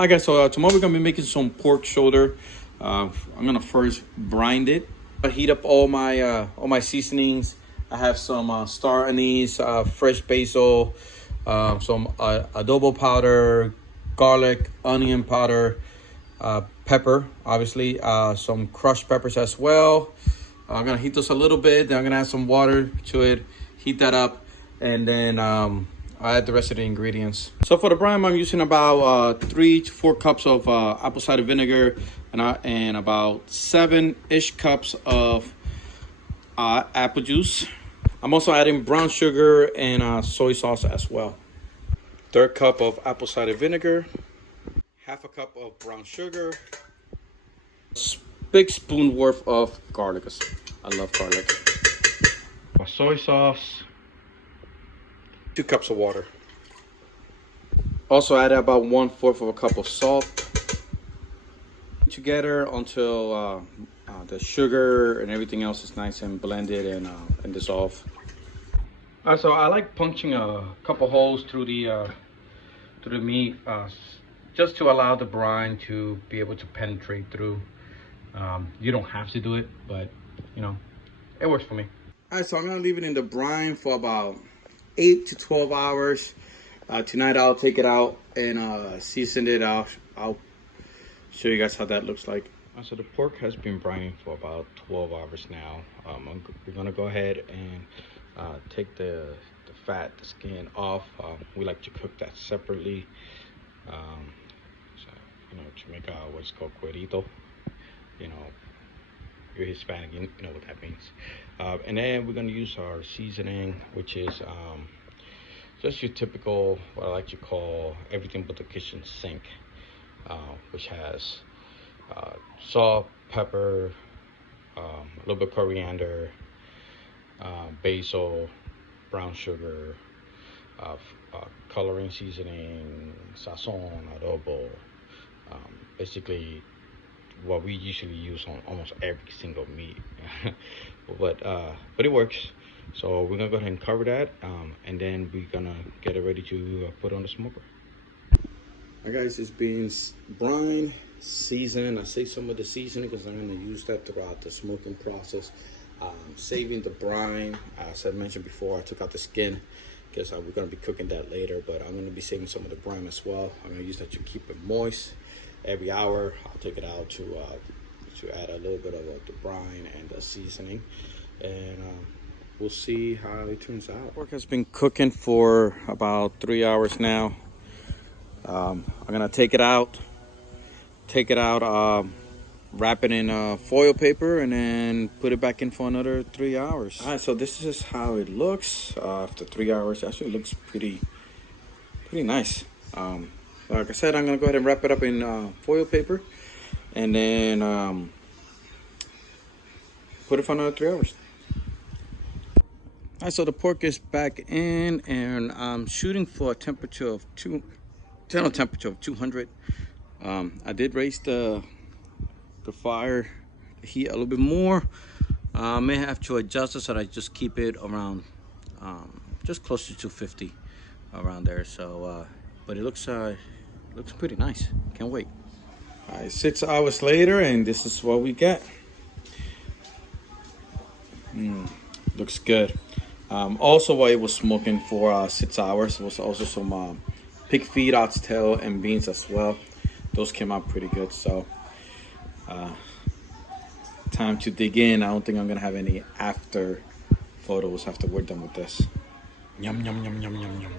Hi guys, so tomorrow we're gonna be making some pork shoulder. I'm gonna first brine it. I heat up all my seasonings. I have some star anise, fresh basil, some adobo powder, garlic, onion powder, pepper, obviously, some crushed peppers as well. I'm gonna heat those a little bit. Then I'm gonna add some water to it, heat that up, and then I add the rest of the ingredients. So for the brine, I'm using about 3 to 4 cups of apple cider vinegar and about 7-ish cups of apple juice. I'm also adding brown sugar and soy sauce as well. Third cup of apple cider vinegar, half a cup of brown sugar, big spoon worth of garlic. I love garlic. Soy sauce, 2 cups of water. Also add about 1/4 of a cup of salt. Together until the sugar and everything else is nice and blended and dissolved. So I like punching a couple holes through the meat just to allow the brine to be able to penetrate through. You don't have to do it, but you know, it works for me. All right, so I'm gonna leave it in the brine for about 8 to 12 hours. Tonight I'll take it out and season it out. I'll show you guys how that looks like. So the pork has been brining for about 12 hours now. We're gonna go ahead and take the fat, the skin off. We like to cook that separately. So, you know, to make what's called cuerito. You know, you're Hispanic, you know what that means. And then we're gonna use our seasoning, which is just your typical, what I like to call everything but the kitchen sink, which has salt, pepper, a little bit of coriander, basil, brown sugar, coloring seasoning, sazon, adobo, basically what we usually use on almost every single meat. but it works. So we're gonna go ahead and cover that, and then we're gonna get it ready to put on the smoker. All right, guys, it's being brine seasoned. I say some of the seasoning because I'm gonna use that throughout the smoking process. Saving the brine, as I mentioned before, I took out the skin because we're gonna be cooking that later. But I'm gonna be saving some of the brine as well. I'm gonna use that to keep it moist. Every hour, I'll take it out to add a little bit of the brine and the seasoning, and we'll see how it turns out. Pork has been cooking for about 3 hours now. I'm gonna take it out, wrap it in foil paper, and then put it back in for another 3 hours. All right, so this is how it looks after 3 hours. Actually, it looks pretty nice. Like I said, I'm gonna go ahead and wrap it up in foil paper, and then put it for another 3 hours. All right, so the pork is back in, and I'm shooting for a temperature of general temperature of 200. I did raise the fire heat a little bit more. I may have to adjust it so that I just keep it around just close to 250 around there. So, but it looks pretty nice. Can't wait. All right, 6 hours later, and this is what we get. Looks good. Also, while it was smoking for 6 hours, was also some pig feet, oxtail, and beans as well. Those came out pretty good. So, time to dig in. I don't think I'm gonna have any after photos after we're done with this. Yum yum yum yum yum yum yum.